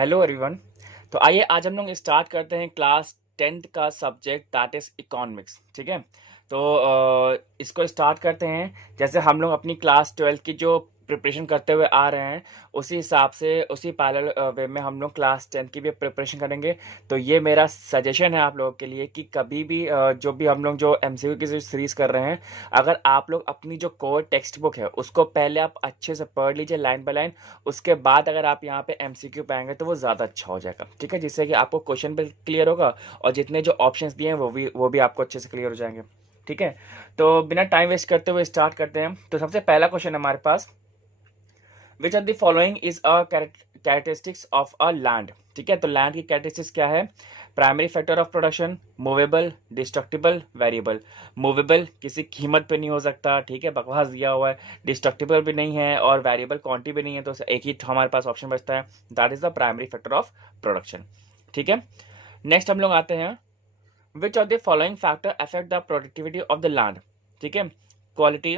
Hello everyone. तो आइए आज हम लोग स्टार्ट करते हैं क्लास 10th का सब्जेक्ट दैट इज़ इकोनॉमिक्स। ठीक है, तो इसको स्टार्ट करते हैं। जैसे हम लोग अपनी क्लास 12th की जो प्रिपरेशन करते हुए आ रहे हैं, उसी हिसाब से उसी पैरेलल वे में हम लोग क्लास 10th की भी प्रिपरेशन करेंगे। तो ये मेरा सजेशन है आप लोगों के लिए कि कभी भी जो भी हम लोग जो एमसीक्यू की जो सीरीज़ कर रहे हैं, अगर आप लोग अपनी जो कोर टेक्स्ट बुक है उसको पहले आप अच्छे से पढ़ लीजिए लाइन बाय लाइन। उसके बाद अगर आप यहाँ पे एमसीक्यू पाएंगे तो वो ज़्यादा अच्छा हो जाएगा। ठीक है, जिससे कि आपको क्वेश्चन भी क्लियर होगा और जितने जो ऑप्शंस दिए हैं वो भी आपको अच्छे से क्लियर हो जाएंगे। ठीक है, तो बिना टाइम वेस्ट करते हुए स्टार्ट करते हैं। तो सबसे पहला क्वेश्चन हमारे पास, which are the following is a characteristics of a land. ठीक है, तो लैंड की कैरेक्टरिस्टिक्स क्या है? Primary factor of production, movable, destructible, variable. Movable किसी कीमत पे नहीं हो सकता, ठीक है, बकवास दिया हुआ है। डिस्ट्रक्टिबल भी नहीं है और वेरिएबल क्वांटिटी भी नहीं है, तो एक ही हमारे पास ऑप्शन बचता है, that is the primary factor of production. ठीक है, नेक्स्ट हम लोग आते हैं, which of the following factor affect the productivity of the land. ठीक है, quality,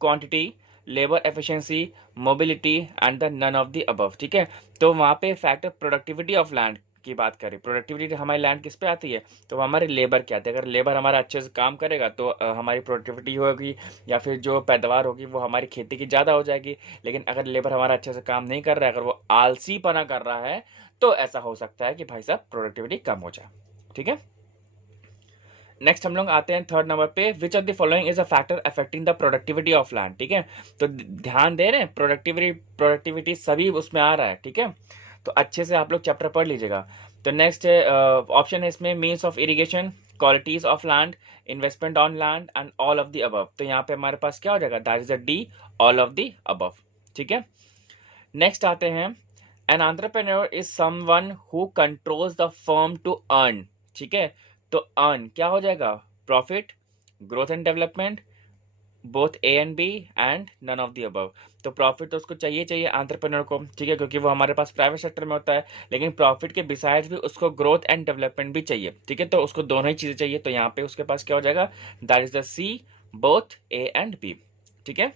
quantity, labour efficiency, mobility and the none of the above. ठीक है, तो वहाँ पे फैक्टर प्रोडक्टिविटी ऑफ लैंड की बात करें, प्रोडक्टिविटी हमारी लैंड किस पे आती है? तो हमारे लेबर क्या आती है। अगर लेबर हमारा अच्छे से काम करेगा तो हमारी प्रोडक्टिविटी होगी या फिर जो पैदावार होगी वो हमारी खेती की ज़्यादा हो जाएगी। लेकिन अगर लेबर हमारा अच्छे से काम नहीं कर रहा है, अगर वो आलसीपना कर रहा है, तो ऐसा हो सकता है कि भाई साहब प्रोडक्टिविटी कम हो जाए। ठीक है, नेक्स्ट हम लोग आते हैं थर्ड नंबर पे, which of the following is a factor affecting the productivity of land. ठीक है, तो ध्यान दे रहे हैं, प्रोडक्टिविटी प्रोडक्टिविटी सभी उसमें आ रहा है। ठीक है, तो अच्छे से आप लोग चैप्टर पढ़ लीजिएगा। तो नेक्स्ट ऑप्शन है इसमें, means of irrigation, qualities of land, investment on land and all of the above. तो यहाँ पे हमारे पास क्या हो जाएगा? That is a D, all of the above. ठीक है, नेक्स्ट आते हैं, an entrepreneur is someone who controls the firm to earn. ठीक है, तो अर्न क्या हो जाएगा? Profit, growth and development, both A and B and none of the above. तो प्रॉफिट तो उसको चाहिए चाहिए एंटरप्रेन्योर को, ठीक है, क्योंकि वो हमारे पास प्राइवेट सेक्टर में होता है। लेकिन प्रॉफिट के बिसाइड्स भी उसको ग्रोथ एंड डेवलपमेंट भी चाहिए। ठीक है, तो उसको दोनों ही चीज़ें चाहिए, तो यहाँ पे उसके पास क्या हो जाएगा? That is the C, both A and B. ठीक है,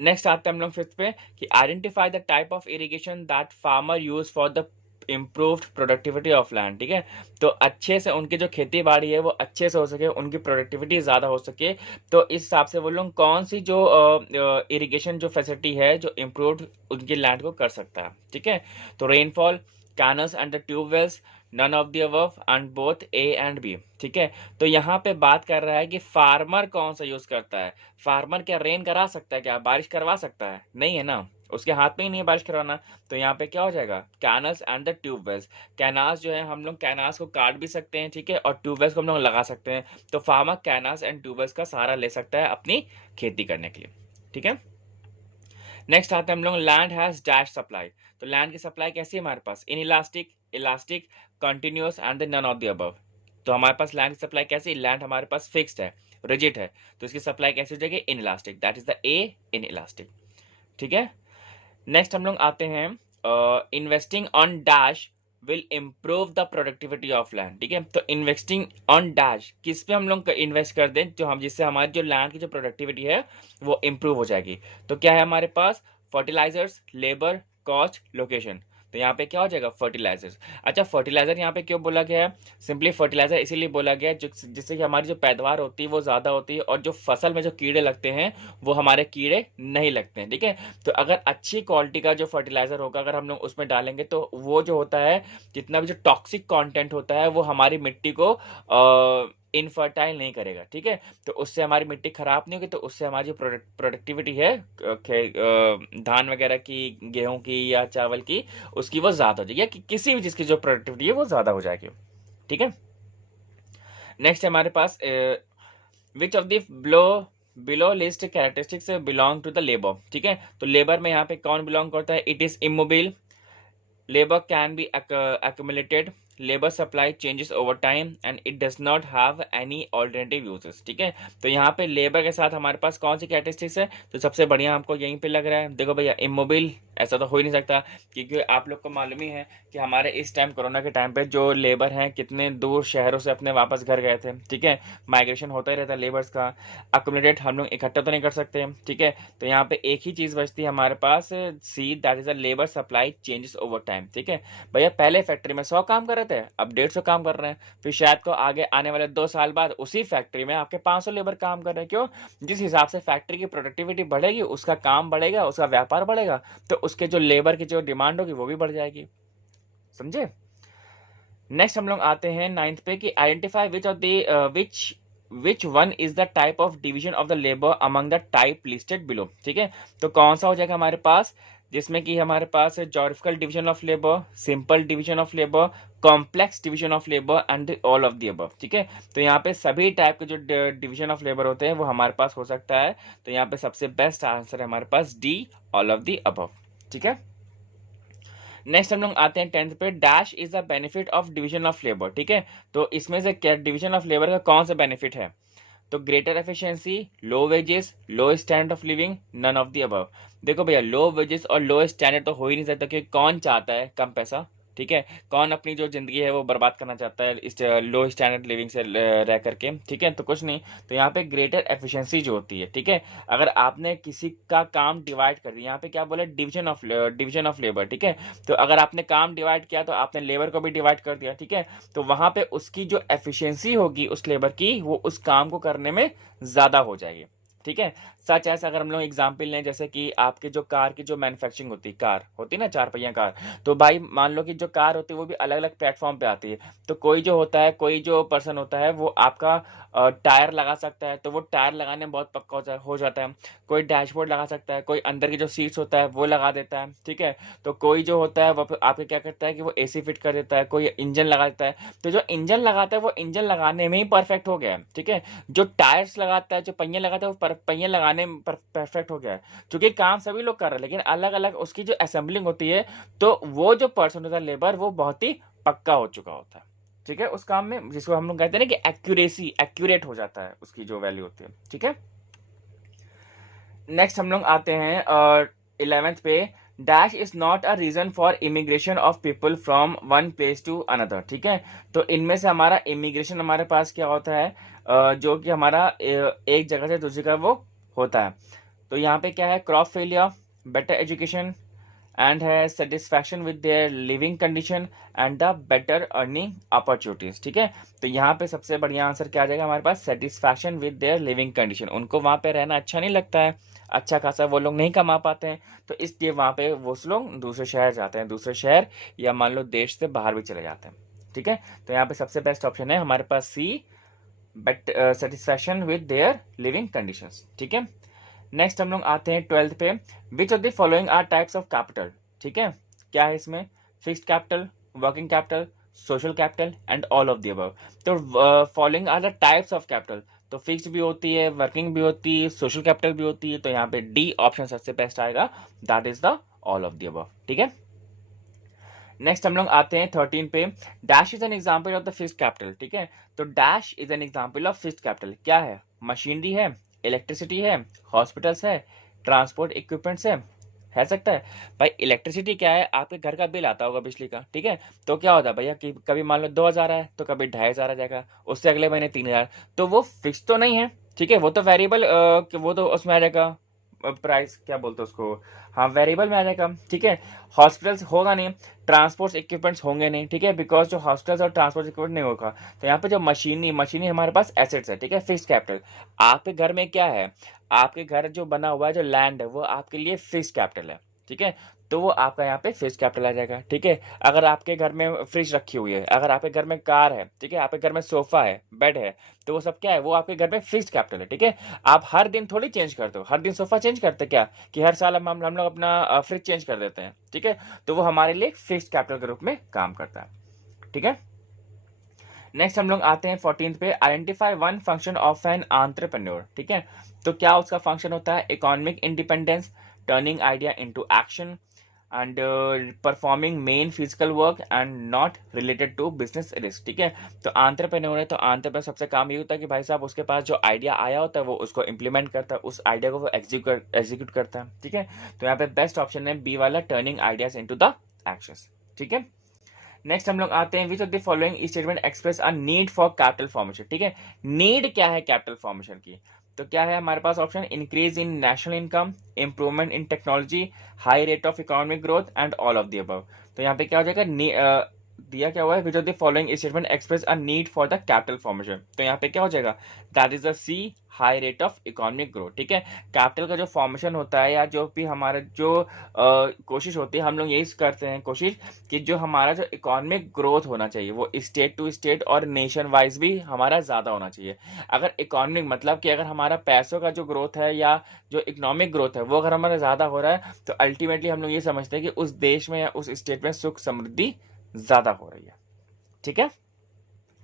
नेक्स्ट आते हैं हम लोग फिफ्थ पे, कि identify the type of irrigation that farmer use for the improved productivity of land. ठीक है, तो अच्छे से उनकी जो खेती बाड़ी है वो अच्छे से हो सके, उनकी प्रोडक्टिविटी ज़्यादा हो सके, तो इस हिसाब से वो लोग कौन सी जो इरिगेशन जो फैसिलिटी है जो इम्प्रूव्ड उनकी लैंड को कर सकता है। ठीक है, तो rainfall, canals and the tubewells, none of the above and both A and B. ठीक है, तो यहाँ पे बात कर रहा है कि फार्मर कौन सा यूज करता है। फार्मर क्या रेन करा सकता है? क्या बारिश करवा सकता है? नहीं है ना, उसके हाथ में ही नहीं है बारिश करवाना। तो यहाँ पे क्या हो जाएगा? Canals and the tube wells. Canals जो है हम लोग कैनाल्स को काट भी सकते हैं, ठीक है, और ट्यूबवेल्स को हम लोग लगा सकते हैं। तो फार्मर कैनल्स एंड ट्यूबवेल्स का सहारा ले सकता है अपनी खेती करने के लिए। ठीक है, नेक्स्ट आते हैं हम लोग, लैंड हैज डैश सप्लाई। तो लैंड की सप्लाई कैसी है हमारे पास? Inelastic, elastic, continuous and the none of the above. तो हमारे पास लैंड की सप्लाई कैसी? लैंड हमारे पास फिक्स्ड है, रिजिड है, तो इसकी सप्लाई कैसी हो जाएगी? In elastic, that is the A, in elastic. ठीक है, नेक्स्ट हम लोग आते हैं, investing on dash will improve the productivity of land. ठीक है, तो इन्वेस्टिंग ऑन डैश किस पे हम लोग इन्वेस्ट कर दें जो हम, जिससे हमारी जो लैंड की जो प्रोडक्टिविटी है वो इम्प्रूव हो जाएगी। तो क्या है हमारे पास? Fertilisers, labour, cost, location. तो यहाँ पे क्या हो जाएगा? फर्टिलाइजर्स। अच्छा, फर्टिलाइजर यहाँ पे क्यों बोला गया है? सिंपली फर्टिलाइजर इसीलिए बोला गया है जिससे कि हमारी जो पैदावार होती है वो ज़्यादा होती है और जो फसल में जो कीड़े लगते हैं वो हमारे कीड़े नहीं लगते हैं। ठीक है, तो अगर अच्छी क्वालिटी का जो फर्टिलाइजर होगा अगर हम लोग उसमें डालेंगे तो वो जो होता है, जितना भी जो टॉक्सिक कंटेंट होता है वो हमारी मिट्टी को इनफर्टाइल नहीं करेगा। ठीक है, तो उससे हमारी मिट्टी खराब नहीं होगी, तो उससे हमारी जो प्रोडक्टिविटी है धान वगैरह की, गेहूं की या चावल की, उसकी वो ज़्यादा हो जाएगी, या किसी भी चीज़ की जो प्रोडक्टिविटी है वो ज़्यादा हो जाएगी। ठीक है, नेक्स्ट हमारे पास, which of the below list characteristics belong to the labour. ठीक है, तो लेबर में यहाँ पे कौन बिलोंग करता है? It is immobile, labour can be accumulated, labour supply changes over time and it does not have any alternative uses. ठीक है, तो यहाँ पे लेबर के साथ हमारे पास कौन सी कैरेक्टरिस्टिक्स है, तो सबसे बढ़िया हमको यहीं पे लग रहा है, देखो भैया इमोबिल, ऐसा तो हो ही नहीं सकता, क्योंकि आप लोग को मालूम ही है कि हमारे इस टाइम कोरोना के टाइम पे जो लेबर हैं कितने दूर शहरों से अपने वापस घर गए थे। ठीक है, माइग्रेशन होता ही रहता है लेबर्स का, अकोमोडेट हम लोग इकट्ठा तो नहीं कर सकते। ठीक है, तो यहाँ पे एक ही चीज बचती है हमारे पास, C that is a labour supply changes over time. ठीक है भैया, पहले फैक्ट्री में 100 काम कर रहे थे, अब 150 काम कर रहे हैं, फिर शायद को आगे आने वाले 2 साल बाद उसी फैक्ट्री में आपके 500 लेबर काम कर रहे हैं। क्यों? जिस हिसाब से फैक्ट्री की प्रोडक्टिविटी बढ़ेगी, उसका काम बढ़ेगा, उसका व्यापार बढ़ेगा, तो उसके जो लेबर की जो डिमांड होगी वो भी बढ़ जाएगी। समझे? नेक्स्ट हम लोग आते हैं 9th पे कि identify which one is the type of division of the labour among the type listed below. ठीक है, तो कौन सा हो जाएगा हमारे पास, जिसमें कि हमारे पास है geographical division of labour, simple division of labour, complex division of labour and all of the above. ठीक है, तो यहाँ पे सभी टाइप के जो डिवीजन ऑफ लेबर होते हैं वो हमारे पास हो सकता है, तो यहाँ पे सबसे बेस्ट आंसर है हमारे पास D, all of the above. ठीक है, नेक्स्ट हम लोग आते हैं 10th पे, dash is the benefit of division of labour. ठीक है, तो इसमें से क्या डिवीजन ऑफ लेबर का कौन सा बेनिफिट है, तो greater efficiency, low wages, low standard of living, none of the above. देखो भैया, लो वेजेस और लो स्टैंडर्ड तो हो ही नहीं सकता, क्योंकि कौन चाहता है कम पैसा। ठीक है, कौन अपनी जो जिंदगी है वो बर्बाद करना चाहता है इस लो स्टैंडर्ड लिविंग से रह करके। ठीक है, तो कुछ नहीं, तो यहाँ पे ग्रेटर एफिशिएंसी जो होती है, ठीक है, अगर आपने किसी का काम डिवाइड कर दिया, यहाँ पे क्या बोले, डिवीजन ऑफ लेबर। ठीक है, तो अगर आपने काम डिवाइड किया तो आपने लेबर को भी डिवाइड कर दिया। ठीक है, तो वहां पे उसकी जो एफिशिएंसी होगी उस लेबर की, वो उस काम को करने में ज्यादा हो जाएगी। ठीक है, सच ऐसा अगर हम लोग एग्जाम्पल लें, जैसे कि आपके जो कार की जो मैन्युफैक्चरिंग होती है, कार होती है ना 4 पहिया कार, तो भाई मान लो कि जो कार होती है वो भी अलग अलग प्लेटफॉर्म पे आती है, तो कोई जो होता है, कोई जो पर्सन होता है वो आपका टायर लगा सकता है, तो वो टायर लगाने में बहुत पक्का हो जाता है। कोई डैशबोर्ड लगा सकता है, कोई अंदर की जो सीट्स होता है वो लगा देता है। ठीक है, तो कोई जो होता है वो आपके क्या करता है कि वो एसी फिट कर देता है, कोई इंजन लगा देता है, तो जो इंजन लगाता है वो इंजन लगाने में ही परफेक्ट हो गया है। ठीक है, जो टायर्स लगाता है, जो पहिए लगाता है, वो पहिए लगाने में परफेक्ट हो गया है, क्योंकि काम सभी लोग कर रहे हैं, लेकिन अलग अलग उसकी जो असेंबलिंग होती है, तो वो जो पर्सन होता है लेबर, वो बहुत ही पक्का हो चुका होता है। ठीक है, उस काम में, जिसको हम लोग कहते हैं ना कि एक्यूरेट हो जाता है उसकी जो वैल्यू होती है। ठीक है, नेक्स्ट हम लोग आते हैं 11th पे, dash is not a reason for immigration of people from one place to another. ठीक है, तो इनमें से हमारा इमिग्रेशन हमारे पास क्या होता है, जो कि हमारा एक जगह से दूसरी जगह वो होता है। तो यहाँ पे क्या है, crop failure, better education, and है satisfaction with their living condition and the better earning opportunities. ठीक है, तो यहाँ पे सबसे बढ़िया आंसर क्या आ जाएगा हमारे पास, satisfaction with their living condition, उनको वहां पे रहना अच्छा नहीं लगता है, अच्छा खासा वो लोग नहीं कमा पाते हैं, तो इसलिए वहां पे वो लोग दूसरे शहर जाते हैं, दूसरे शहर या मान लो देश से बाहर भी चले जाते हैं। ठीक है, तो यहाँ पे सबसे बेस्ट ऑप्शन है हमारे पास C, but satisfaction with their living conditions. ठीक है, नेक्स्ट हम लोग आते हैं 12th पे, which of the following are types of capital. ठीक है, क्या है इसमें, fixed capital, working capital, social capital and all of the above. तो following are the types of capital, तो फिक्स्ड भी होती है, वर्किंग भी होती है, सोशल कैपिटल भी होती है, तो यहाँ पे डी ऑप्शन सबसे बेस्ट आएगा, that is the all of the above. ठीक है, नेक्स्ट हम लोग आते हैं 13 पे, dash is an example of the fixed capital. ठीक है, तो dash is an example of fixed capital, क्या है, मशीनरी है, इलेक्ट्रिसिटी है, हॉस्पिटल्स है, ट्रांसपोर्ट इक्विपमेंट्स है सकता है। भाई इलेक्ट्रिसिटी क्या है, आपके घर का बिल आता होगा बिजली का, ठीक है, तो क्या होता है भैया कि कभी मान लो 2,000 है तो कभी 2,500 आ जाएगा, उससे अगले महीने 3,000, तो वो फिक्स तो नहीं है। ठीक है, वो तो वेरिएबल, वो तो उसमें आ जाएगा, प्राइस क्या बोलते हैं उसको, हाँ वेरिएबल में आ जाएगा। ठीक है, हॉस्पिटल्स होगा नहीं, ट्रांसपोर्ट इक्विपमेंट्स होंगे नहीं। ठीक है, बिकॉज जो हॉस्पिटल्स और ट्रांसपोर्ट इक्विपमेंट नहीं होगा, तो यहाँ पे जो मशीनी हमारे पास एसेट्स है। ठीक है, फिक्स्ड कैपिटल, आपके घर में क्या है, आपके घर जो बना हुआ है, जो लैंड है, वो आपके लिए फिक्स्ड कैपिटल है। ठीक है, तो वो आपका यहाँ पे फिक्स्ड कैपिटल आ जाएगा। ठीक है, अगर आपके घर में फ्रिज रखी हुई है, अगर आपके घर में कार है, ठीक है, आपके घर में सोफा है, बेड है, तो वो सब क्या है, वो आपके घर में फिक्स्ड कैपिटल है। ठीक है, आप हर दिन थोड़ी चेंज करते हो, हर दिन सोफा चेंज करते क्या, कि हर साल हम लोग अपना फ्रिज चेंज कर देते हैं। ठीक है, तो वो हमारे लिए फिक्स्ड कैपिटल के रूप में काम करता है। ठीक है, नेक्स्ट हम लोग आते हैं 14th पे, identify one function of an entrepreneur. ठीक है, तो क्या उसका फंक्शन होता है, economic independence, turning idea into action, and performing main physical work and not related to business risk, ठीक है। तो एंटरप्रेन्योर है, तो एंटरप्रेन्योर सबसे काम ये होता है कि भाई साहब उसके पास जो आइडिया आया होता है वो उसको इम्प्लीमेंट करता है, उस आइडिया को वो एग्जीक्यूट करता है, ठीक है। तो यहाँ पे बेस्ट ऑप्शन है बी वाला, turning ideas into the actions, ठीक है। नेक्स्ट हम लोग आते हैं, which of the following statement express a need for capital formation, ठीक है। नीड क्या है कैपिटल फॉर्मेशन की, तो क्या है हमारे पास option, increase in national income, improvement in technology, high rate of economic growth and all of the above. तो यहाँ पे क्या हो जाएगा, दिया क्या हुआ है, which of the following statement express a need for the capital formation, तो यहाँ पे क्या हो जाएगा, that is the C, high rate of economic growth, ठीक है। कैपिटल का जो फॉर्मेशन होता है या जो भी हमारा जो कोशिश होती है, हम लोग यही करते हैं कोशिश कि जो हमारा जो इकोनॉमिक ग्रोथ होना चाहिए वो स्टेट टू स्टेट और नेशन वाइज भी हमारा ज़्यादा होना चाहिए। अगर इकोनॉमिक मतलब कि अगर हमारा पैसों का जो ग्रोथ है या जो इकोनॉमिक ग्रोथ है वो अगर हमारा ज़्यादा हो रहा है तो अल्टीमेटली हम लोग ये समझते हैं कि उस देश में या उस स्टेट में सुख समृद्धि ज़्यादा हो रही है, ठीक है।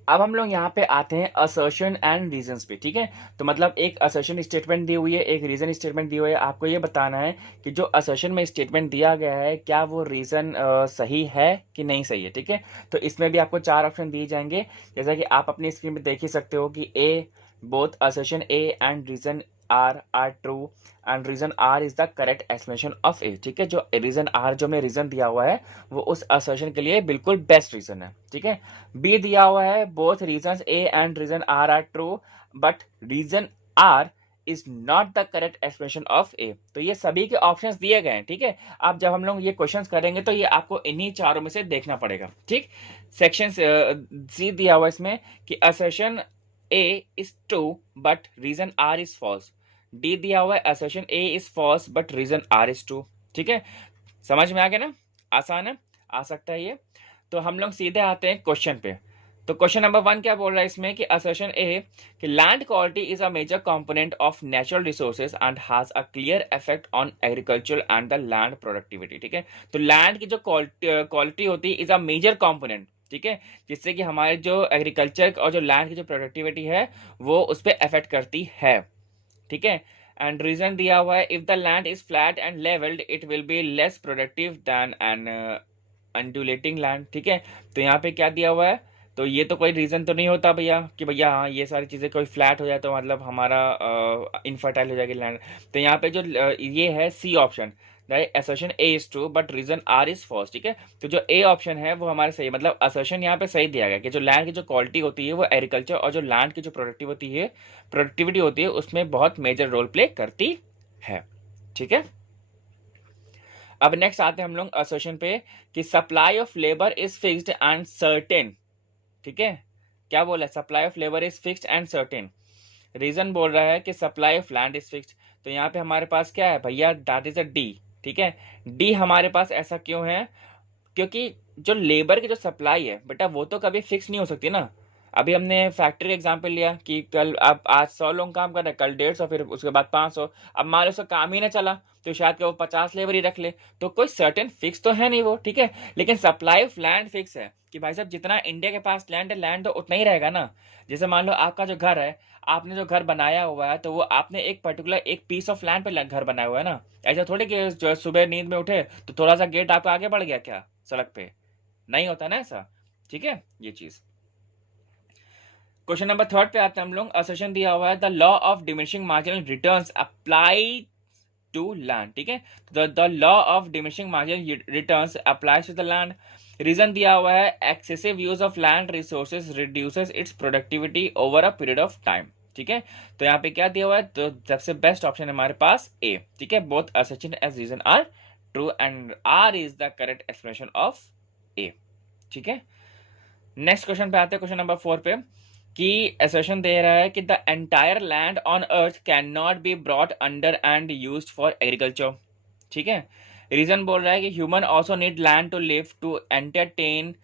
अब हम लोग यहाँ पे आते हैं असर्शन एंड रीजंस पे, ठीक है। तो मतलब एक असर्शन स्टेटमेंट दी हुई है, एक रीजन स्टेटमेंट दी हुई है, आपको ये बताना है कि जो असर्शन में स्टेटमेंट दिया गया है क्या वो रीजन सही है कि नहीं सही है, ठीक है। तो इसमें भी आपको 4 ऑप्शन दिए जाएंगे, जैसा कि आप अपनी स्क्रीन पे देख ही सकते हो कि A, both assertion A and reason are true and reason R is the correct explanation of A, ठीक है। जो रीजन आर जो में रीजन दिया हुआ है वो उस असर्शन के लिए बिल्कुल बेस्ट रीजन है, ठीक है। बी दिया हुआ है, both reason A and reason are true but reason R is not the correct explanation of A. तो ये सभी के ऑप्शंस दिए गए हैं, ठीक है। अब जब हम लोग ये क्वेश्चंस करेंगे तो ये आपको इन्हीं चारों में से देखना पड़ेगा, ठीक। सेक्शन सी दिया हुआ इसमें कि assertion A is true but reason R is false. D दिया हुआ है assertion A is false but reason R is true, ठीक है। समझ में आ गया ना, आसान है, आ सकता है ये। तो हम लोग सीधे आते हैं क्वेश्चन पे। तो क्वेश्चन नंबर 1 क्या बोल रहा है इसमें कि असर्शन ए कि land quality is a major component of natural resources and has a clear effect on agriculture and the land productivity, ठीक है। तो लैंड की जो क्वालिटी होती है इज अ मेजर कंपोनेंट, ठीक है, जिससे कि हमारे जो एग्रीकल्चर और जो लैंड की जो प्रोडक्टिविटी है वो उस पर इफेक्ट करती है, ठीक है। एंड रीजन दिया हुआ है, if the land is flat and levelled it will be less productive than an undulating land, ठीक है। तो यहाँ पे क्या दिया हुआ है, तो ये तो कोई रीजन तो नहीं होता भैया कि भैया हाँ ये सारी चीज़ें कोई फ्लैट हो जाए तो मतलब हमारा इनफर्टाइल हो जाएगी लैंड। तो यहाँ पे जो ये है C option, assertion A is true but reason R is false, ठीक है। तो जो ए ऑप्शन है वो हमारे सही, मतलब असर्शन यहाँ पे सही दिया गया कि जो लैंड की जो क्वालिटी होती है वो एग्रीकल्चर और जो लैंड की जो प्रोडक्टिविटी होती है उसमें बहुत मेजर रोल प्ले करती है, ठीक है। अब नेक्स्ट आते हैं हम लोग असर्शन पे कि supply of labour is fixed and certain, ठीक है। क्या बोला है, supply of labour is fixed and certain. Reason बोल रहा है कि supply of land is fixed. तो यहाँ पे हमारे पास क्या है भैया, दैट इज अ डी, ठीक है। डी हमारे पास ऐसा क्यों है, क्योंकि जो लेबर की जो सप्लाई है बेटा वो तो कभी फिक्स नहीं हो सकती ना। अभी हमने फैक्ट्री एग्जांपल लिया कि कल अब आज 100 लोग काम कर रहे हैं, कल 150, फिर उसके बाद 500। अब मान लो उसका काम ही ना चला तो शायद कि वो 50 लेबर ही रख ले। तो कोई सर्टेन फिक्स तो है नहीं वो, ठीक है। लेकिन सप्लाई ऑफ लैंड फिक्स है कि भाई साहब जितना इंडिया के पास लैंड है, लैंड तो उतना ही रहेगा ना। जैसे मान लो आपका जो घर है, आपने जो घर बनाया हुआ है तो वो आपने एक पर्टिकुलर एक पीस ऑफ लैंड पे घर बनाया हुआ है ना। ऐसा थोड़ी कि जो सुबह नींद में उठे तो थोड़ा सा गेट आपका आगे बढ़ गया क्या सड़क पे, नहीं होता ना ऐसा, ठीक है ये चीज। क्वेश्चन नंबर 3 पे आते हैं हम लोग। असर्शन दिया हुआ है the law of diminishing marginal returns apply to land, ठीक है। The law of diminishing marginal returns applies to the land. Reason दिया हुआ है excessive use of land resources reduces its productivity over a period of time, ठीक है। तो यहाँ पे क्या दिया हुआ है, तो सबसे बेस्ट ऑप्शन है हमारे पास ए, ठीक है। Both assertion as reason are true and R is the correct explanation of A, ठीक है। नेक्स्ट क्वेश्चन पे आते हैं, क्वेश्चन नंबर 4 पे कि असर्शन दे रहा है कि the entire land on earth can not be brought under and used for agriculture, ठीक है। रीजन बोल रहा है कि human also need land to live, to entertain,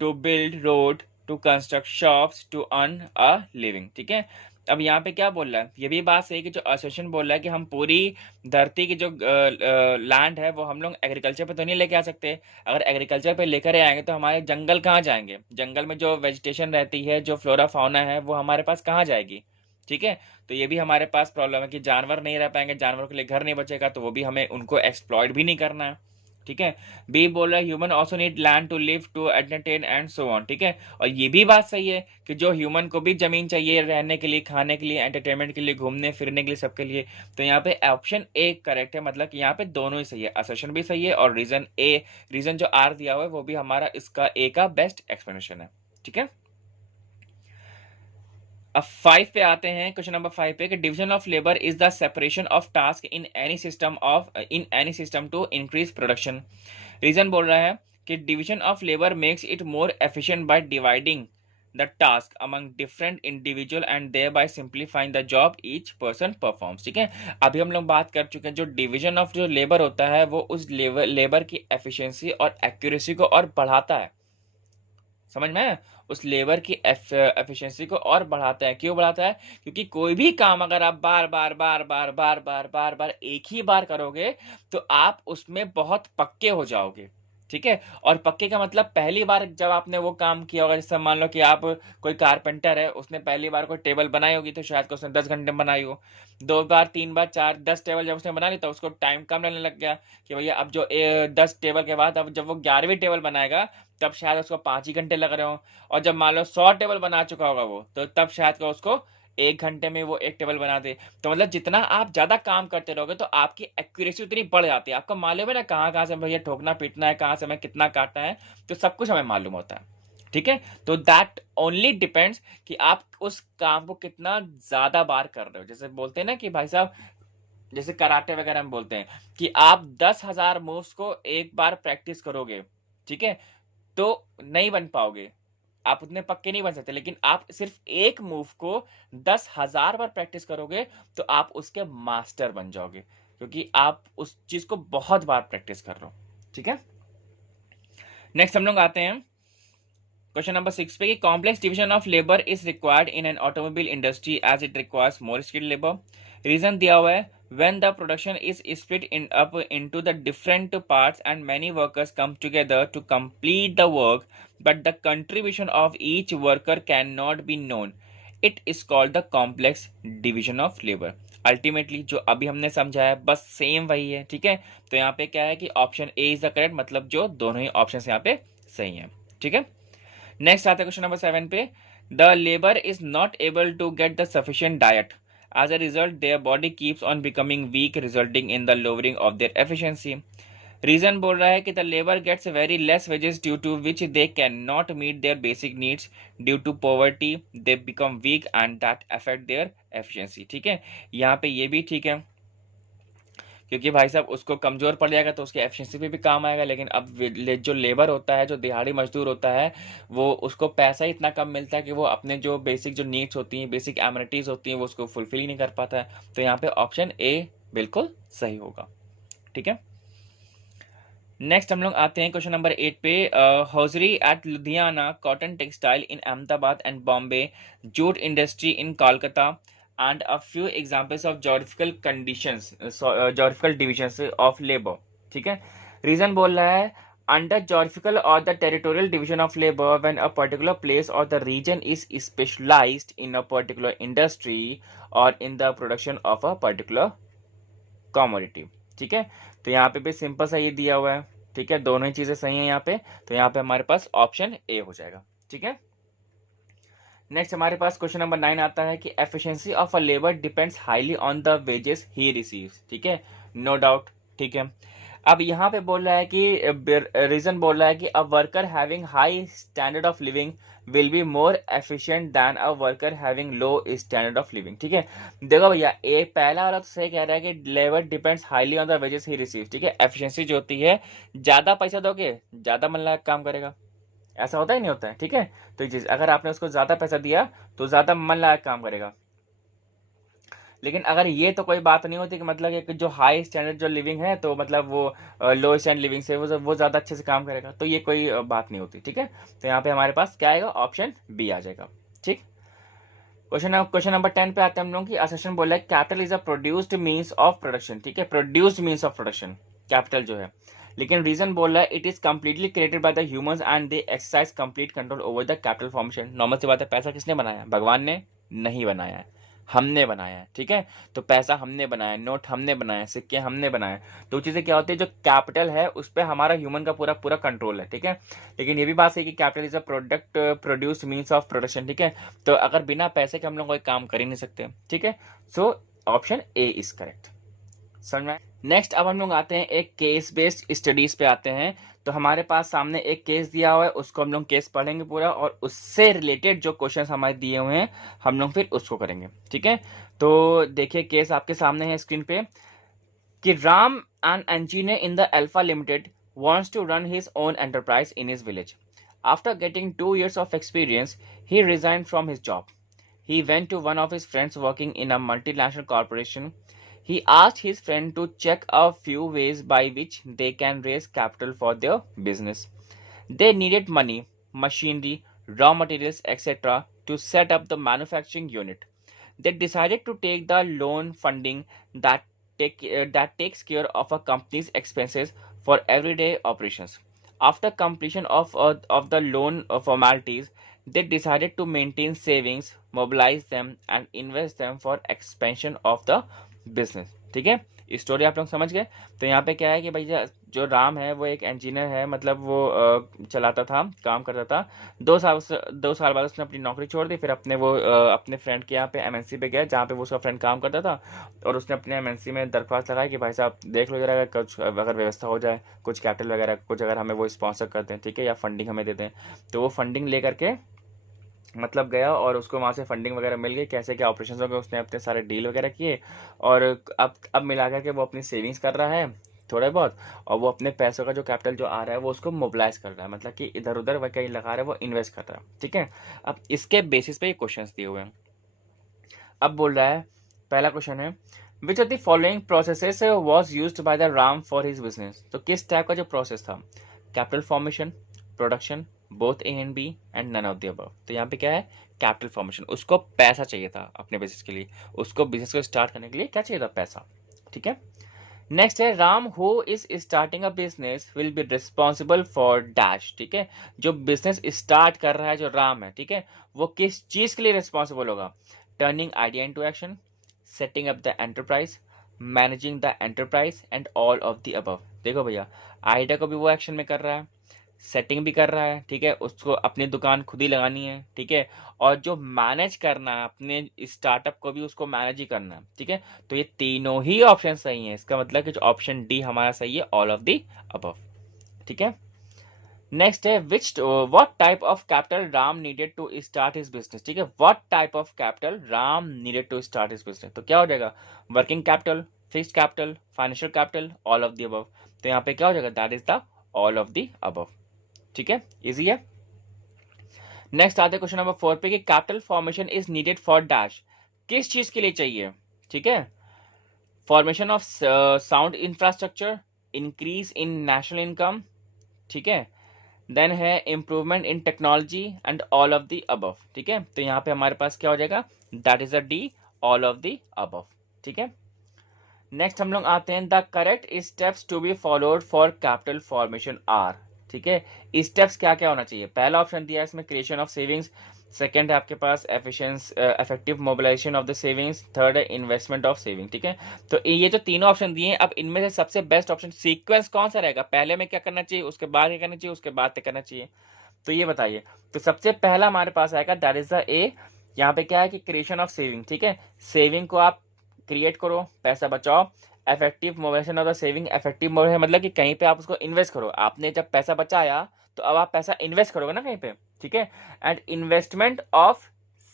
to build road, to construct shops, to earn a living, ठीक है। अब यहाँ पे क्या बोल रहा है, ये भी बात सही कि जो असर्शन बोल रहा है कि हम पूरी धरती की जो लैंड है वो हम लोग एग्रीकल्चर पे तो नहीं लेके आ सकते। अगर एग्रीकल्चर पे लेकर आएंगे तो हमारे जंगल कहाँ जाएंगे, जंगल में जो वेजिटेशन रहती है, जो फ्लोरा फाउना है वो हमारे पास कहाँ जाएगी, ठीक है। तो ये भी हमारे पास प्रॉब्लम है कि जानवर नहीं रह पाएंगे, जानवरों के लिए घर नहीं बचेगा, तो वो भी हमें उनको एक्सप्लॉइट भी नहीं करना है, ठीक है। बी बोल रहा है human also need land to live to entertain and so on, ठीक है। और ये भी बात सही है कि जो ह्यूमन को भी जमीन चाहिए रहने के लिए, खाने के लिए, एंटरटेनमेंट के लिए, घूमने फिरने के लिए, सबके लिए। तो यहाँ पे ऑप्शन ए करेक्ट है, मतलब कि यहाँ पे दोनों ही सही है, असर्शन भी सही है और रीजन जो आर दिया हुआ है वो भी हमारा इसका ए का बेस्ट एक्सप्लेनेशन है, ठीक है। अब 5 पे आते हैं, क्वेश्चन नंबर 5 पे कि division of labour is the separation of task in any system to increase production. Reason बोल रहा है कि division of labour makes it more efficient by dividing the task among different individual and thereby simplifying the job each person performs, ठीक है। अभी हम लोग बात कर चुके हैं, जो डिवीजन ऑफ जो लेबर होता है वो उस लेबर की एफिशिएंसी और एक्यूरेसी को और बढ़ाता है, समझ में आया? उस लेबर की एफिशिएंसी को और बढ़ाता है। क्यों बढ़ाता है? क्योंकि कोई भी काम अगर आप बार बार बार बार बार बार बार बार एक ही बार करोगे तो आप उसमें बहुत पक्के हो जाओगे, ठीक है। और पक्के का मतलब पहली बार जब आपने वो काम किया होगा, जैसे मान लो कि आप कोई कारपेंटर है, उसने पहली बार कोई टेबल बनाई होगी तो शायद उसने 10 घंटे में बनाई हो। 2 बार 3 बार 4 10 टेबल जब उसने बना ली तो उसको टाइम कम लगने लग गया कि भैया अब जो 10 टेबल के बाद अब जब वो 11वीं टेबल बनाएगा तब शायद उसको 5 ही घंटे लग रहे हो। और जब मान लो 100 टेबल बना चुका होगा वो, तो तब शायद को उसको 1 घंटे में वो एक टेबल बना दे। तो मतलब जितना आप ज्यादा काम करते रहोगे तो आपकी एक्यूरेसी उतनी बढ़ जाती है। आपको मालूम है ना कहाँ कहाँ से भैया ठोकना पीटना है, कहाँ से हमें कितना काटना है, तो सब कुछ हमें मालूम होता है, ठीक है। तो दैट ओनली डिपेंड्स कि आप उस काम को कितना ज्यादा बार कर रहे हो। जैसे बोलते हैं ना कि भाई साहब, जैसे कराटे वगैरह में बोलते हैं कि आप 10,000 मूव्स को एक बार प्रैक्टिस करोगे, ठीक है, तो नहीं बन पाओगे, आप उतने पक्के नहीं बन सकते। लेकिन आप सिर्फ एक मूव को 10,000 बार प्रैक्टिस करोगे तो आप उसके मास्टर बन जाओगे, क्योंकि आप उस चीज को बहुत बार प्रैक्टिस कर रहे हो, ठीक है। नेक्स्ट हम लोग आते हैं क्वेश्चन नंबर 6 पे कि complex division of labour is required in an automobile industry as it requires more skilled labour. Reason दिया हुआ है when the production is split up into the different parts and many workers come together to complete the work, but the contribution of each worker cannot be known, it is called the complex division of labor। Ultimately जो अभी हमने समझा है बस same वही है, ठीक है। तो यहाँ पे क्या है कि option A is the correct, मतलब जो दोनों ही ऑप्शन यहाँ पे सही है, ठीक है। नेक्स्ट आता है क्वेश्चन नंबर 7 पे, the labour is not able to get the sufficient diet, as a result their body keeps on becoming weak resulting in the lowering of their efficiency। Reason बोल रहा है कि the labour gets very less wages due to which they can not meet their basic needs due to poverty, they become weak and that affect their efficiency, ठीक है। यहाँ पे ये भी ठीक है, क्योंकि भाई साहब उसको कमजोर पड़ जाएगा तो उसकी एफिशिएंसी पे भी काम आएगा। लेकिन अब जो लेबर होता है, जो दिहाड़ी मजदूर होता है, वो उसको पैसा ही इतना कम मिलता है कि वो अपने जो बेसिक जो नीड्स होती हैं, बेसिक एमिनिटीज होती हैं, वो उसको फुलफिल ही नहीं कर पाता है। तो यहाँ पे ऑप्शन ए बिल्कुल सही होगा, ठीक है। नेक्स्ट हम लोग आते हैं क्वेश्चन नंबर 8 पे, hosiery at Ludhiana, cotton textile in Ahmedabad and Bombay, jute industry in Kolkata and a few examples of geographical conditions, geographical divisions of labor, ठीक है। रीजन बोल रहा है under geographical or the territorial division of labor when a particular place or the region is specialized in a particular industry or in the production of a particular commodity, ठीक है। तो यहाँ पे भी सिंपल सा ये दिया हुआ है, ठीक है, दोनों ही चीजें सही है यहाँ पे। तो यहाँ पे हमारे पास ऑप्शन ए हो जाएगा, ठीक है। नेक्स्ट हमारे पास क्वेश्चन नंबर 9 आता है कि efficiency of a labour depends highly on the wages he receives, ठीक है, नो डाउट, ठीक है। अब यहाँ पे बोल रहा है कि रीजन बोल रहा है कि a worker having high standard of living will be more efficient then a worker having low standard of living, ठीक है। देखो भैया, ए पहला वाला तो सही कह रहा है कि labour depends highly on the wages he receive, ठीक है। एफिशिएंसी जो होती है, ज्यादा पैसा दोगे ज्यादा मन लगा काम करेगा, ऐसा होता ही नहीं होता है, ठीक है। तो चीज अगर आपने उसको ज्यादा पैसा दिया तो ज्यादा मन लगा काम करेगा। लेकिन अगर ये तो कोई बात नहीं होती कि मतलब कि जो हाई स्टैंडर्ड जो लिविंग है तो मतलब वो लो स्टैंडर्ड लिविंग से वो ज्यादा अच्छे से काम करेगा, तो ये कोई बात नहीं होती, ठीक है। तो यहाँ पे हमारे पास क्या आएगा, ऑप्शन बी आ जाएगा, ठीक। क्वेश्चन नंबर 10 पे आते हैं हम लोग की असर्शन बोला है capital is a produced means of production, ठीक है, produced means of production capital जो है। लेकिन रीजन बोल रहा है it is completely created by the humans and they exercise complete control over the capital formation. Normal सी बात है, पैसा किसने बनाया? भगवान ने नहीं बनाया है, हमने बनाया है, ठीक है। तो पैसा हमने बनाया, नोट हमने बनाया, सिक्के हमने बनाए। तो चीज़ें क्या होती है, जो कैपिटल है उस पर हमारा ह्यूमन का पूरा पूरा कंट्रोल है, ठीक है। लेकिन ये भी बात है कि capital is a product produce means of production, ठीक है। तो अगर बिना पैसे के हम लोग कोई काम कर ही नहीं सकते, ठीक है। So option A is correct. समझ में? नेक्स्ट अब हम लोग आते हैं एक केस बेस्ड स्टडीज पे आते हैं। तो हमारे पास सामने एक केस दिया हुआ है, उसको हम लोग केस पढ़ेंगे पूरा, और उससे रिलेटेड जो क्वेश्चंस हमारे दिए हुए हैं हम लोग फिर उसको करेंगे, ठीक है। तो देखिए केस आपके सामने है स्क्रीन पे कि Ram, an engineer in the Alpha Limited, wants to run his own enterprise in his village. After getting 2 years of experience, he resigned from his job. He went to one of his friends working in a multinational corporation. He asked his friend to check a few ways by which they can raise capital for their business. They needed money, machinery, raw materials, etc. to set up the manufacturing unit. They decided to take the loan funding that takes care of a company's expenses for everyday operations. After completion of the loan formalities, they decided to maintain savings, mobilize them, and invest them for expansion of the business. ठीक है, story आप लोग समझ गए। तो यहाँ पे क्या है कि भैया जो राम है वो एक इंजीनियर है, मतलब वो चलाता था, काम करता था। 2 साल बाद उसने अपनी नौकरी छोड़ दी, फिर अपने फ्रेंड के यहाँ पे एमएनसी पे गया जहाँ पे वो उसका फ्रेंड काम करता था, और उसने अपने एमएनसी में दरख्वास्त लगाई कि भाई साहब देख लो जरा, अगर कुछ अगर व्यवस्था हो जाए, कुछ कैपिटल वगैरह कुछ अगर हमें वो स्पॉन्सर करते हैं, ठीक है, या फंडिंग हमें देते हैं। तो वो फंडिंग ले करके मतलब गया और उसको वहाँ से फंडिंग वगैरह मिल गई, कैसे क्या ऑपरेशन हो गए, उसने अपने सारे डील वगैरह किए, और अब मिला करके वो अपनी सेविंग्स कर रहा है थोड़े बहुत, और वो अपने पैसों का जो कैपिटल जो आ रहा है वो उसको मोबिलाइज कर रहा है, मतलब कि इधर उधर वह कहीं लगा रहा है, वो इन्वेस्ट कर रहा है, ठीक है। अब इसके बेसिस पे ये क्वेश्चन दिए हुए हैं। अब बोल रहा है, पहला क्वेश्चन है, which of the following processes was used by the Ram for his business. तो किस टाइप का जो प्रोसेस था, capital formation, production, both A and B, and none of the above. तो यहाँ पे क्या है, कैपिटल फॉर्मेशन, उसको पैसा चाहिए था अपने बिजनेस के लिए, उसको बिजनेस को स्टार्ट करने के लिए क्या चाहिए था, पैसा, ठीक है। नेक्स्ट है, Ram who is starting a business will be responsible for dash, ठीक है। जो बिजनेस स्टार्ट कर रहा है जो राम है, ठीक है, वो किस चीज के लिए रिस्पॉन्सिबल होगा, turning idea into action, setting up the enterprise, managing the enterprise, and all of the above. देखो भैया, आइडिया को भी वो एक्शन में कर रहा है, सेटिंग भी कर रहा है, ठीक है, उसको अपनी दुकान खुद ही लगानी है, ठीक है, और जो मैनेज करना है अपने स्टार्टअप को भी उसको मैनेज ही करना है, ठीक है। तो ये तीनों ही ऑप्शन सही हैं, इसका मतलब कि जो ऑप्शन डी हमारा सही है, ऑल ऑफ द अबव, ठीक है। नेक्स्ट है, which what type of capital Ram needed to start his business, ठीक है, what type of capital Ram needed to start his business. तो क्या हो जाएगा, working capital, fixed capital, financial capital, all of the above. तो यहाँ पे क्या हो जाएगा, that is the all of the above, ठीक है, इजी है। नेक्स्ट आते हैं क्वेश्चन नंबर 4 पे कि capital formation is needed for dash, किस चीज के लिए चाहिए, ठीक है, formation of sound infrastructure, increase in national income, ठीक है, देन है improvement in technology, and all of the above, ठीक है। तो यहाँ पे हमारे पास क्या हो जाएगा, that is a D, all of the above, ठीक है। नेक्स्ट हम लोग आते हैं, the correct steps to be followed for capital formation are, ठीक है। स्टेप्स क्या क्या होना चाहिए, पहला ऑप्शन दिया है इसमें क्रिएशन ऑफ सेविंग्स, सेकंड है आपके पास effective mobilisation of the savings, third है इन्वेस्टमेंट ऑफ सेविंग, ठीक है। तो ये जो तीनों ऑप्शन दिए हैं, अब इनमें से सबसे बेस्ट ऑप्शन सीक्वेंस कौन सा रहेगा, पहले में क्या करना चाहिए, उसके बाद क्या करना चाहिए, उसके बाद क्या करना चाहिए, तो ये बताइए। तो सबसे पहला हमारे पास आएगा दैट इज द ए। यहाँ पे क्या है कि क्रिएशन ऑफ सेविंग, ठीक है, सेविंग को आप क्रिएट करो, पैसा बचाओ। Effective mobilisation of the saving, effective mobilisation मतलब कि कहीं पे आप उसको इन्वेस्ट करो, आपने जब पैसा बचाया तो अब आप पैसा इन्वेस्ट करोगे ना कहीं पे, ठीक है। एंड इन्वेस्टमेंट ऑफ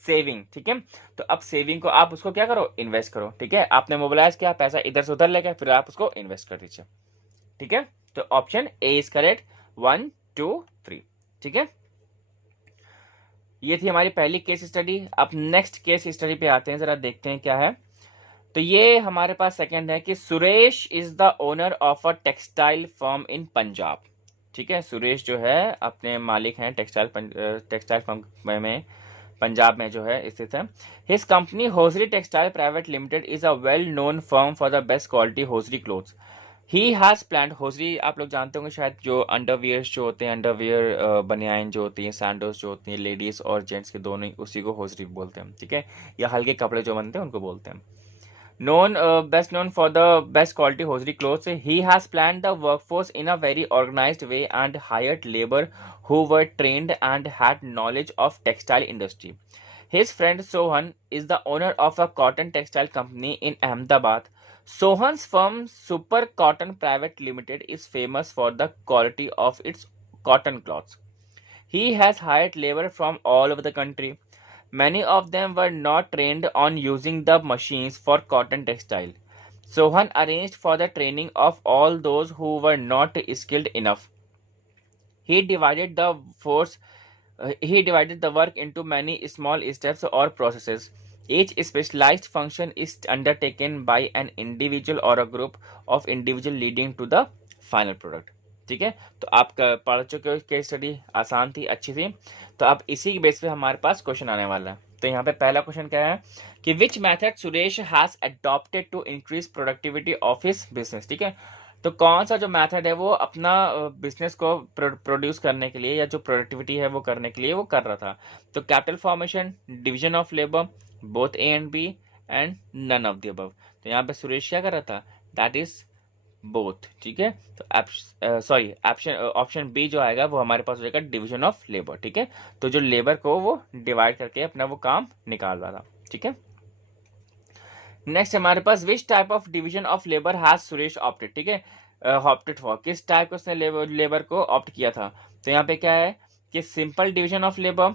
सेविंग, ठीक है। तो अब सेविंग को आप उसको क्या करो, इन्वेस्ट करो, ठीक है, आपने मोबिलाइज किया, पैसा इधर से उधर लेके फिर आप उसको इन्वेस्ट कर दीजिए, ठीक है। तो ऑप्शन ए इज करेक्ट, 1 2 3, ठीक है। ये थी हमारी पहली केस स्टडी। अब नेक्स्ट केस स्टडी पे आते हैं, जरा देखते हैं क्या है। तो ये हमारे पास सेकंड है कि Suresh is the owner of a textile firm in Punjab, ठीक है। सुरेश जो है अपने मालिक हैं टेक्सटाइल फर्म में पंजाब में जो है स्थित है। His company hosiery textile private limited is a well known firm for the best quality hosiery clothes. He has planned, hosiery आप लोग जानते होंगे शायद, जो अंडरवियर्स जो होते हैं, अंडरवियर बनियान जो होती हैं, सैंडल्स जो होती हैं, लेडीज और जेंट्स के दोनों ही, उसी को होजरी बोलते हैं, ठीक है, या हल्के कपड़े जो बनते हैं उनको बोलते हैं। Known, best known for the best quality hosiery clothes, he has planned the workforce in a very organized way and hired labor who were trained and had knowledge of textile industry. His friend Sohan is the owner of a cotton textile company in Ahmedabad. Sohan's firm Super Cotton Private Limited is famous for the quality of its cotton cloths. He has hired labor from all over the country. Many of them were not trained on using the machines for cotton textile. Sohan arranged for the training of all those who were not skilled enough. He divided the force he divided the work into many small steps or processes. Each specialized function is undertaken by an individual or a group of individual leading to the final product. ठीक है, तो आप पढ़ चुके हो, case study आसान थी, अच्छी थी। तो अब इसी के बेस पे हमारे पास क्वेश्चन आने वाला है। तो यहाँ पे पहला क्वेश्चन क्या है कि which method Suresh has adopted to increase productivity of his business. ठीक है, तो कौन सा जो मेथड है वो अपना बिजनेस को प्रोड्यूस करने के लिए या जो प्रोडक्टिविटी है वो करने के लिए वो कर रहा था। तो capital formation, division of labour, both A and B, and none of the above. तो यहाँ पे सुरेश क्या कर रहा था, दैट इज बोथ। ठीक है, तो सॉरी ऑप्शन बी जो आएगा वो हमारे पास हो जाएगा डिवीजन ऑफ लेबर। ठीक है, तो जो लेबर को वो डिवाइड करके अपना वो काम निकाल रहा था। ठीक है, नेक्स्ट हमारे पास which type of division of labour has Suresh opted. ठीक है, ऑप्टेड फॉर, किस टाइप का उसने लेबर को ऑप्ट किया था। तो यहाँ पे क्या है कि simple division of labour,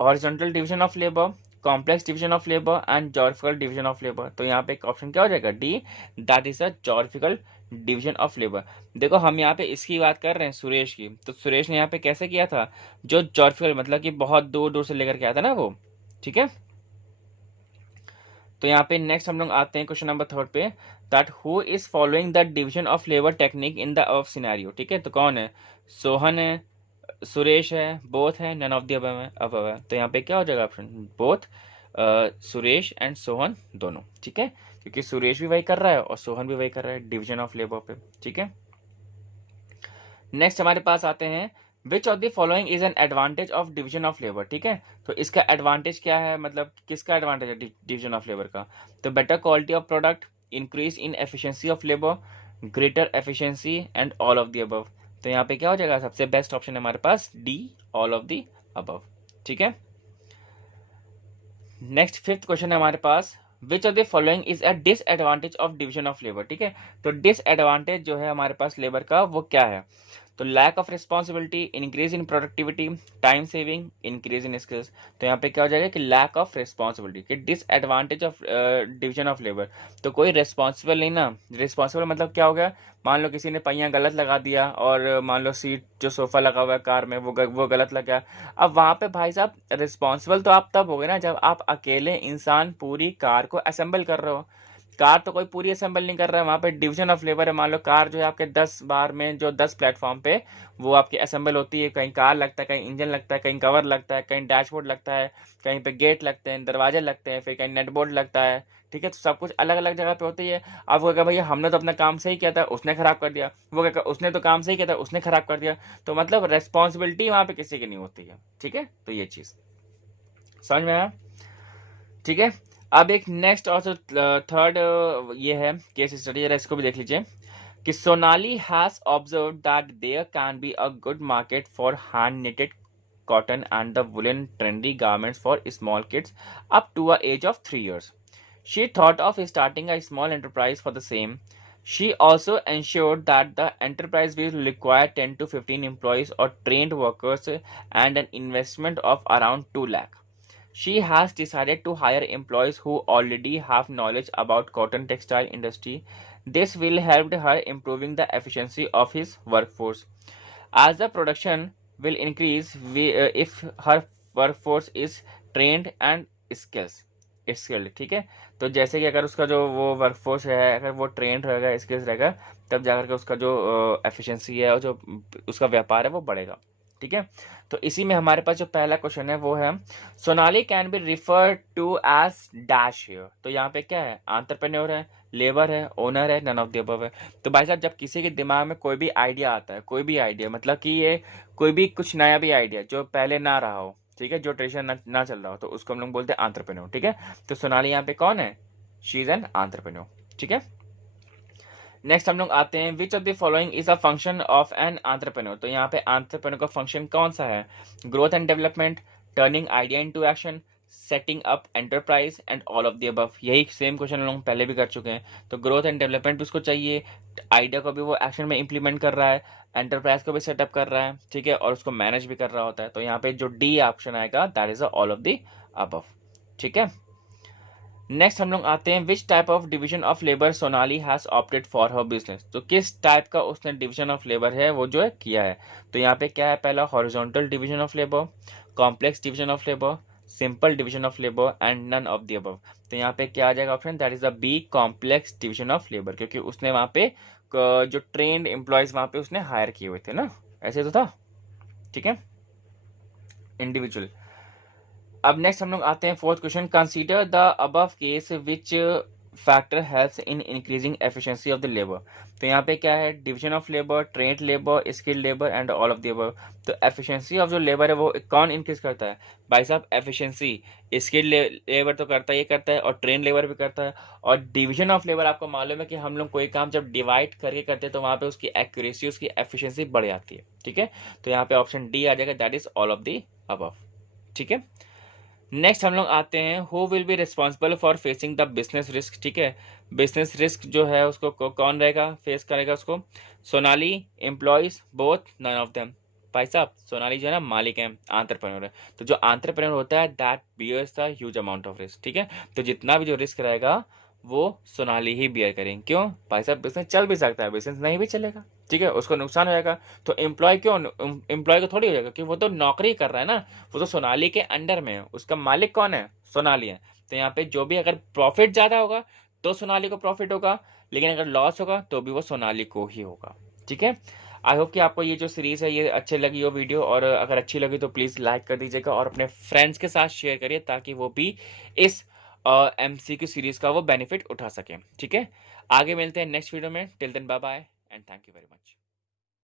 horizontal division of labour, complex division of labour and geographical division of labour. तो यहाँ पे एक ऑप्शन क्या हो जाएगा, D, that is a geographical division of labour. देखो हम यहाँ पे इसकी बात कर रहे हैं सुरेश की, तो सुरेश ने यहाँ पे कैसे किया था, जो जॉग्राफिकल मतलब कि बहुत दूर दूर से लेकर के आया था ना वो। ठीक है, तो यहाँ पे नेक्स्ट हम लोग आते हैं क्वेश्चन नंबर 3 पे, that who is following the division of labour technique in the above scenario. ठीक है, तो कौन है, सोहन है, सुरेश है, बोथ है, नन ऑफ द अबव है। तो यहाँ पे क्या हो जाएगा option, both, Suresh and Sohan दोनों। ठीक है, क्योंकि सुरेश भी वही कर रहा है और सोहन भी वही कर रहा है डिवीजन ऑफ लेबर पे। ठीक है, नेक्स्ट हमारे पास आते हैं, which of the following is an advantage of division of labour. ठीक है, तो इसका एडवांटेज क्या है, मतलब किसका एडवांटेज है डिवीजन ऑफ लेबर का। तो better quality of product, increase in efficiency of labour, greater efficiency and all of the above. तो यहाँ पे क्या हो जाएगा, सबसे बेस्ट ऑप्शन है हमारे पास D, all of the above. ठीक है, नेक्स्ट 5th क्वेश्चन है हमारे पास, which of the following is a disadvantage of division of labour. ठीक है, तो डिसएडवांटेज जो है हमारे पास लेबर का वो क्या है, तो lack of responsibility, increase in productivity, time saving, increase in skills. तो यहाँ पे क्या हो जाएगा कि लैक ऑफ रिस्पॉन्सिबिलिटी, कि disadvantage of division of labour. तो कोई रिस्पॉन्सिबल नहीं ना, रिस्पॉन्सिबल मतलब क्या हो गया, मान लो किसी ने पहिया गलत लगा दिया और मान लो सीट जो सोफा लगा हुआ है कार में वो गलत लग गया। अब वहां पे भाई साहब रिस्पॉन्सिबल तो आप तब हो गए ना जब आप अकेले इंसान पूरी कार को असेंबल कर रहे हो। कार तो कोई पूरी असेंबल नहीं कर रहा है, वहां पे डिवीजन ऑफ लेबर है। मान लो कार जो है आपके 10 बार में जो 10 प्लेटफॉर्म पे वो आपकी असेंबल होती है, कहीं कार लगता है, कहीं इंजन लगता है, कहीं कवर लगता है, कहीं डैशबोर्ड लगता है, कहीं पे गेट लगते हैं, दरवाजे लगते हैं, फिर कहीं नेटबोर्ड लगता है। ठीक है, तो सब कुछ अलग अलग जगह पे होती है। अब वो कहा भैया हमने तो अपना काम सही किया था, उसने खराब कर दिया, वो क्या उसने तो काम सही किया था, उसने खराब कर दिया। तो मतलब रेस्पॉन्सिबिलिटी वहां पे किसी की नहीं होती है। ठीक है, तो ये चीज समझ में आया। ठीक है, अब एक नेक्स्ट और थर्ड ये है केस स्टडी, जरा इसको भी देख लीजिए कि Sonali has observe that there can be a good market for hand knitted cotton and the woolen trendy garments for small kids up to a age of 3 years. She thought of starting a small enterprise for the same. She also ensured that the enterprise will require 10 to 15 employees or trained workers and an investment of around 2 lakh. She has decided to hire employees who already have knowledge about cotton textile industry. This will help her improving the efficiency of his workforce. As the production will increase if her workforce is trained and skilled. ठीक है, तो जैसे कि अगर उसका जो वो workforce है अगर वो ट्रेंड रहेगा, स्किल्स रहेगा, तब जाकर के उसका जो एफिशिएंसी है और जो उसका व्यापार है वो बढ़ेगा। ठीक है। तो इसी में हमारे पास जो पहला क्वेश्चन है वो है Sonali can be referred to as dash here. तो यहाँ पे क्या है, एंटरप्रेन्योर है, लेबर है, ओनर है, नन ऑफ द अबव है। तो भाई साहब जब किसी के दिमाग में कोई भी आइडिया आता है, कोई भी आइडिया मतलब कि ये कोई भी कुछ नया भी आइडिया जो पहले ना रहा हो, ठीक है, जो ट्रेडिशन ना चल रहा हो, तो उसको हम लोग बोलते हैं एंटरप्रेन्योर। ठीक है। तो सोनाली यहाँ पे कौन है, शी इज एन एंटरप्रेन्योर। ठीक है। नेक्स्ट हम लोग आते हैं which of the following is a function of an entrepreneur. तो यहाँ पे एंटरप्रेन्योर का फंक्शन कौन सा है, growth and development, turning idea into action, setting up enterprise and all of the above. यही सेम क्वेश्चन हम लोग पहले भी कर चुके हैं। तो ग्रोथ एंड डेवलपमेंट भी उसको चाहिए, आइडिया को भी वो एक्शन में इंप्लीमेंट कर रहा है, एंटरप्राइज को भी सेटअप कर रहा है, ठीक है, और उसको मैनेज भी कर रहा होता है। तो यहाँ पे जो डी ऑप्शन आएगा that is all of the above. ठीक है। नेक्स्ट हम लोग आते हैं विच type of division of labour Sonali has opted for her business. तो किस टाइप का उसने डिवीजन ऑफ लेबर है वो जो है किया है। तो यहाँ पे क्या है, पहला horizontal division of labour, complex division of labour, simple division of labour and none of the above. तो यहाँ पे क्या आ जाएगा option, that is the B, complex division of labour, क्योंकि उसने वहां पे जो ट्रेंड एम्प्लॉयज वहां पे उसने हायर किए हुए थे ना, ऐसे तो था। ठीक है, इंडिविजुअल। अब नेक्स्ट हम लोग आते हैं fourth question, consider the above case which factor helps in increasing efficiency of the labour. तो यहाँ पे क्या है, division of labour, trade labour, skilled labour and all of the above. तो एफिशिएंसी ऑफ जो लेबर है वो कौन इंक्रीज करता है, भाई साहब एफिशिएंसी स्किल्ड लेबर तो करता है और ट्रेन लेबर भी करता है। और डिवीजन ऑफ लेबर आपको मालूम है कि हम लोग कोई काम जब डिवाइड करके करते हैं तो वहां पे उसकी एक्यूरेसी, उसकी एफिशिएंसी बढ़ जाती है। ठीक है। तो यहाँ पे ऑप्शन डी आ जाएगा, that is all of the above. ठीक है। नेक्स्ट हम लोग आते हैं who will be responsible for facing the business risk. ठीक है, बिजनेस रिस्क जो है उसको कौन रहेगा, फेस करेगा उसको, Sonali, employees, both, none of them. भाई साहब सोनाली जो है ना मालिक है, एंटरप्रेन्योर है। तो जो एंटरप्रेन्योर होता है that bears the huge amount of risk. ठीक है। तो जितना भी जो रिस्क रहेगा वो सोनाली ही बियर करेंगे। क्यों, भाई साहब बिजनेस चल भी सकता है, बिजनेस नहीं भी चलेगा, ठीक है, उसको नुकसान हो जाएगा। तो एम्प्लॉय क्यों, एम्प्लॉय को थोड़ी हो जाएगा, क्योंकि वो तो नौकरी कर रहा है ना, वो तो सोनाली के अंडर में है, उसका मालिक कौन है, सोनाली है। तो यहाँ पे जो भी अगर प्रॉफिट ज्यादा होगा तो सोनाली को प्रॉफिट होगा, लेकिन अगर लॉस होगा तो भी वो सोनाली को ही होगा। ठीक है। आई होप कि आपको ये जो सीरीज है ये अच्छी लगी हो वीडियो, और अगर अच्छी लगी तो प्लीज लाइक कर दीजिएगा और अपने फ्रेंड्स के साथ शेयर करिए ताकि वो भी इस MCQ सीरीज का वो बेनिफिट उठा सके। ठीक है। आगे मिलते हैं नेक्स्ट वीडियो में, till then bye bye and thank you very much.